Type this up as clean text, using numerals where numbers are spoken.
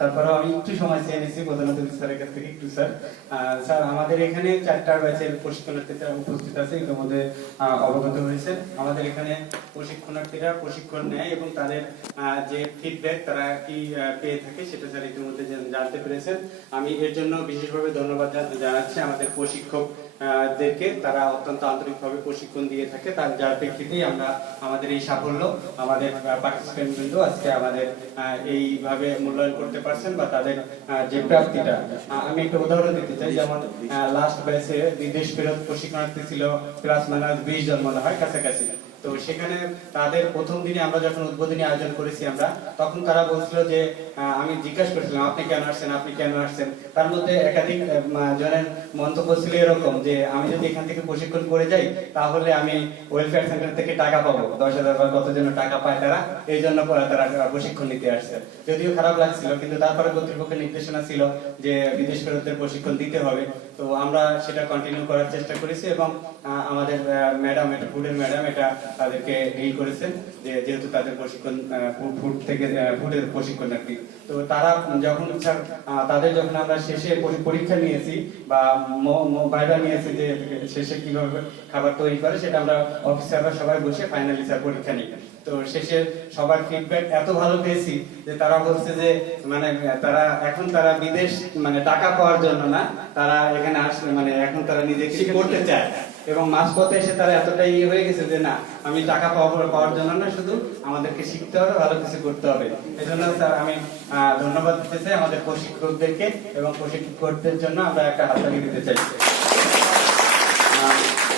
তারপরেও আমি একটু সময় চেয়ে নিয়েছি প্রধানত স্যারের কাছ থেকে। একটু স্যার, স্যার আমাদের এখানে 4টা ব্যাচের প্রশিক্ষণার্থীরা উপস্থিত আছে, ইতিমধ্যে অবগত হয়েছে। আমাদের এখানে প্রশিক্ষণার্থীরা প্রশিক্ষণ নেয় এবং তাদের যে ফিডব্যাক তারা কি পেয়ে থাকে সেটা স্যার ইতিমধ্যে জানতে পেরেছেন। আমি এর জন্য বিশেষভাবে ধন্যবাদ জানাচ্ছি আমাদের প্রশিক্ষক দেরকে। তারা অত্যন্ত আন্তরিকভাবে প্রশিক্ষণ দিয়ে থাকে, তার যার প্রেক্ষিতেই আমরা আমাদের এই সাফল্য, আমাদের পার্টিসিপেন্ট বিন্দু আজকে আমাদের এইভাবে মূল্যায়ন করতে পারছেন বা তাদের যে প্রাপ্তিটা। আমি একটা উদাহরণ দিতে চাই, যেমন লাস্ট ব্যাচে বিদেশ ফেরত প্রশিক্ষণার্থী ছিল প্লাস মাইনাস 20 জন মনে হয় কাছাকাছি। তো সেখানে তাদের প্রথম দিনে আমরা যখন উদ্বোধনী আয়োজন করেছি আমরা, তখন তারা বলছিল যে আমি জিজ্ঞাসা করেছিলাম আপনি কেন আসছেন, আপনি কেন আসছেন। তার মধ্যে একাধিক জনের মন্তব্য ছিল এরকম যে আমি যদি এখান থেকে প্রশিক্ষণ করে যাই তাহলে আমি ওয়েলফেয়ার সেন্টার থেকে টাকা পাবো, 10,000 বা কত জন টাকা পায় তারা, এই জন্য তারা প্রশিক্ষণ নিতে আসছে। যদিও খারাপ লাগছিল, কিন্তু তারপরে কর্তৃপক্ষের নির্দেশনা ছিল যে বিদেশ ফেরতদের প্রশিক্ষণ দিতে হবে। তো আমরা সেটা কন্টিনিউ করার চেষ্টা করেছি এবং আমাদের ম্যাডাম, এটা ফুডের ম্যাডাম, এটা তাদেরকে ডিল করেছেন যে যেহেতু তাদের প্রশিক্ষণ ফুড থেকে ফুডের প্রশিক্ষণার্থী। তো তারা যখন তাদের যখন আমরা শেষে পরীক্ষা নিয়েছি বা ভাইবা নিয়েছি যে শেষে কিভাবে খাবার তৈরি করে, সেটা আমরা অফিসাররা সবাই বসে ফাইনালি স্যার পরীক্ষা নিই। তো শেষে সবার ফিডব্যাক এত ভালো পেয়েছি যে তারা বলছে যে মানে তারা বিদেশ মানে টাকা পাওয়ার জন্য না, তারা এখানে আসলে মানে এখন তারা নিজে কিছু করতে চায় এবং মাঝপথে এসে তারা এতটাই হয়ে গেছে যে না, আমি টাকা পাওয়ার জন্য না, শুধু আমাদেরকে শিখতে হবে, ভালো কিছু করতে হবে। এই জন্য স্যার আমি ধন্যবাদ দিতে চাই আমাদের প্রশিক্ষকদেরকে এবং প্রশিক্ষকদের জন্য আমরা একটা হাততালি দিতে চাই।